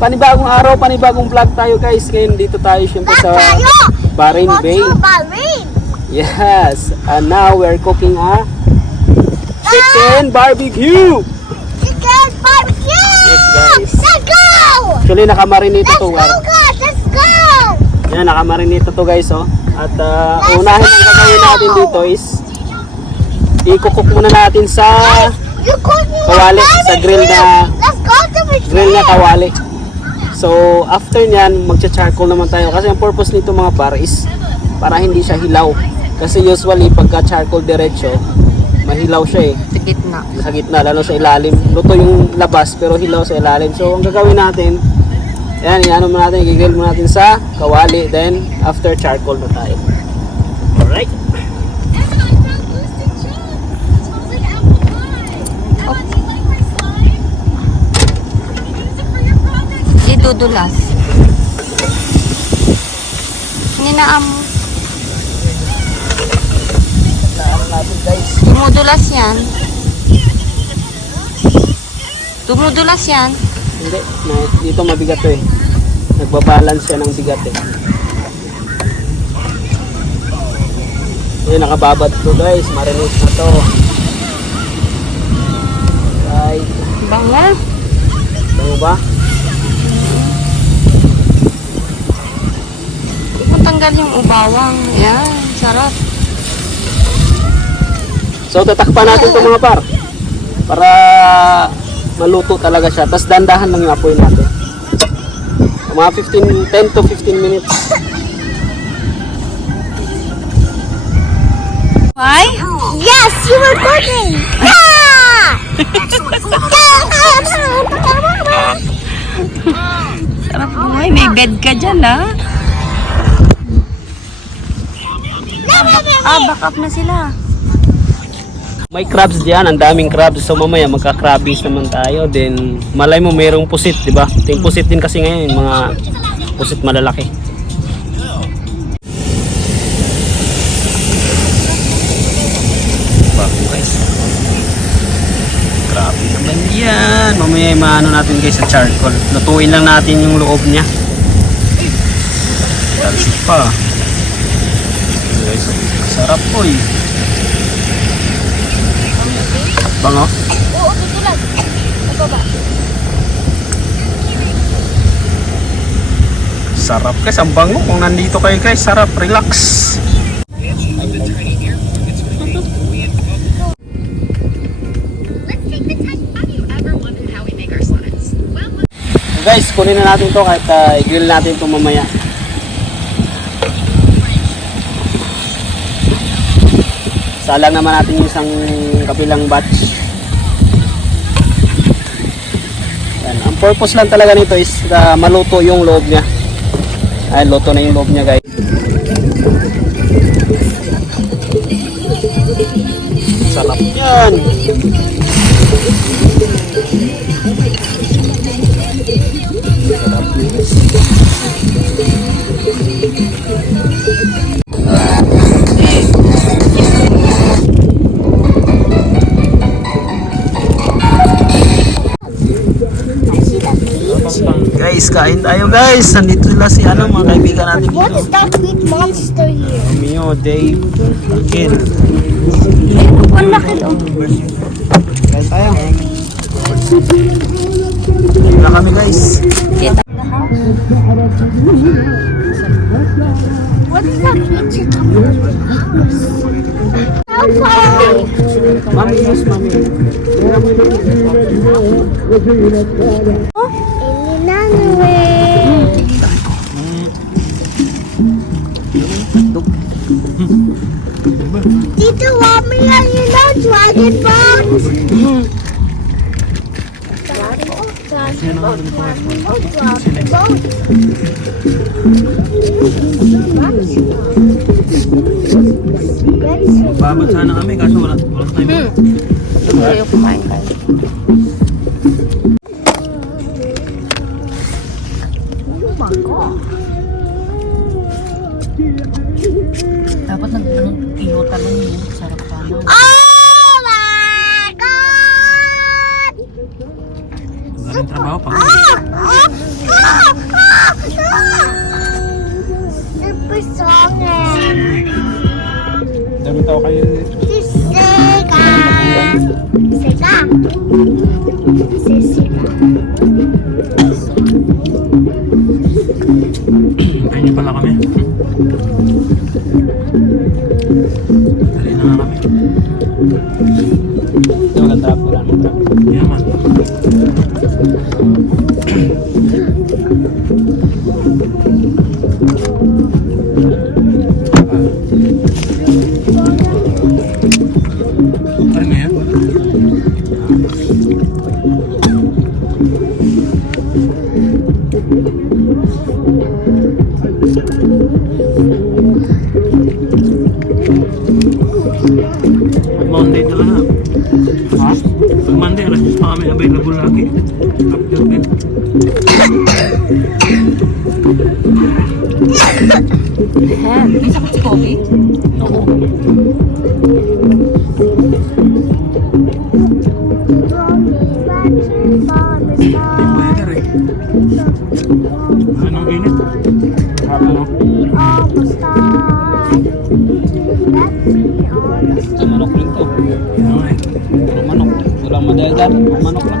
Panibagong araw, panibagong vlog tayo guys. Ngayon dito tayo syempre sa Bahrain Bay. Yes, and now we're cooking a chicken barbecue. Chicken barbecue! Yes guys. Let's go! Actually nakamarinate to guys. guys! Let's go! Yan, nakamarinate to guys oh. At unahin ang gagawin natin dito is i-cook muna natin sa kawali, sa grill na kawali. So after nyan, magcha-charcoal naman tayo kasi ang purpose nito mga par is para hindi siya hilaw. Kasi usually pagka charcoal diretso, mahilaw siya eh. Sa gitna. Sa gitna, lalo sa ilalim. Luto yung labas pero hilaw sa ilalim. So ang gagawin natin, yan, i-ano mo natin, i-grill mo natin sa kawali. Then after charcoal na tayo. Alright. Dudulas. Hininaam. Ano natin guys? Dumudulas yan. Dumudulas yan. Hindi, dito mabigat to eh. Nagbabalance siya ng bigat eh. Nakababad to guys, marinate na to. Right. Bango. Bango ba? Tanggal yung ubawang. Yan, sarap. So tatakpan natin ito mga par para maluto talaga siya. Tapos dandahan lang yung apoy natin. Mga 10 to 15 minutes. Why? Yes, you were cooking! Yeah! Sarap mo. May bed ka dyan, ha? Back up na sila. May crabs diyan, ang daming crabs. So mamaya magka-crabbies naman tayo. Then malay mo mayroong pusit, di ba? Yung pusit din kasi ngayon, yung mga pusit malalaki. Bago guys. Grabe naman yan. Mamaya maano natin guys sa charcoal. Lutuin lang natin yung loob niya. Talsik pa. Guys, sarap po eh. Bango? Oo, dudulas. Nababa. Sarap guys, ang bango. Kung nandito kayo guys, sarap, relax. Guys, kunin na natin to kahit i-grill natin to mamaya. Salang naman natin yung isang kabilang batch. Yan. Ang purpose lang talaga nito is maluto yung loob niya. Ay, luto na yung loob niya guys. Sarap yan. Sarap guys. Guys, kain tayo guys. Nandito sila si mga kaibigan natin What dito. is that sweet monster here? Mio, Dave, Akil. Ang laki to. Kain tayo. Kain na kami guys. What is that sweet chicken? Mami, yes, mami. Tito, want me and dragon boats? Dragon boats. Babad sana kami kaso wala tayo. Ayaw kumain kayo. Dapat nag-inutan lang yun. Sarap pa. Oh my God! Galing trabaho pa. Oh, Sika. Sisika. Ayun niyo pala kami. Dali na nga kami. Ito walang trap, wala namang trap. Yaman. Ano nga yan? Pag Monday talaga. Ha? Pag Monday, alas 10 pa kami available lagi. After din. May sakit si Kobe? Oo. Weather eh. Anong init? Trap ano? Almost died. Left me on the Ito manok rin to. Ano eh. Puro manok. Walang madaldal. Puro manok lang.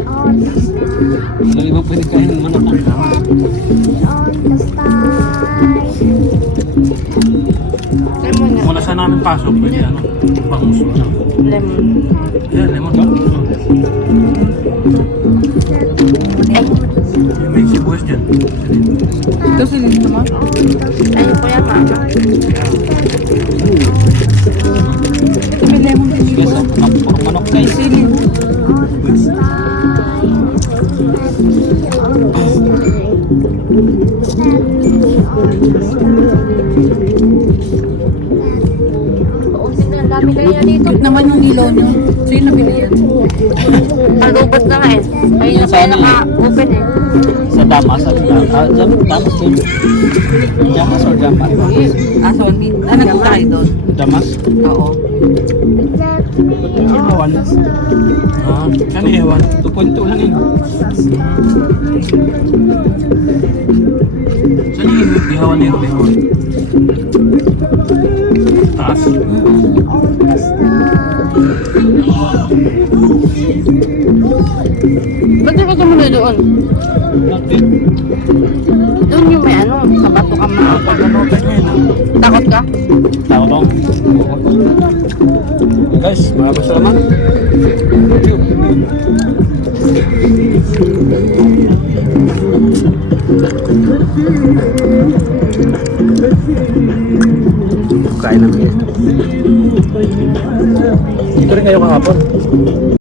on the sky. Walang iba pwede kain ng manok lang. On the sky. Lemon nga. Mula sa namin pasok, pwede ano, bangus na. Lemon. Yan, lemon ba? Ay, May sibuyas dyan. ito sinis naman. Ayun po yan, mama. Ito may lemon din Guys, dito. puro manok guys. Sinin. On the sky. Let me on the sky. Let me on the sky. Ang dami kaya dito. Cute naman yung ilaw nyo. So yun nabili yan. Alubot na nga eh. Ayun na kaya naka-open eh. Sa Damas. Damas yun. Damas or Damas? Ah, so hindi. Ah, nagpunta kayo doon? Damas? Oo. Ihawan. Ah, yan iwan. 2.2 lang yun. Saan yung ihawan niyo? Ihawan. Taas. Ba't di ka tumuloy doon? Bakit? Doon yung may ano, kabato ka mga Pag-anotan niya yun. Takot ka? Tao lang. Guys, maraming salamat. Thank you. Kain namin. Dito rin kayo kahapon.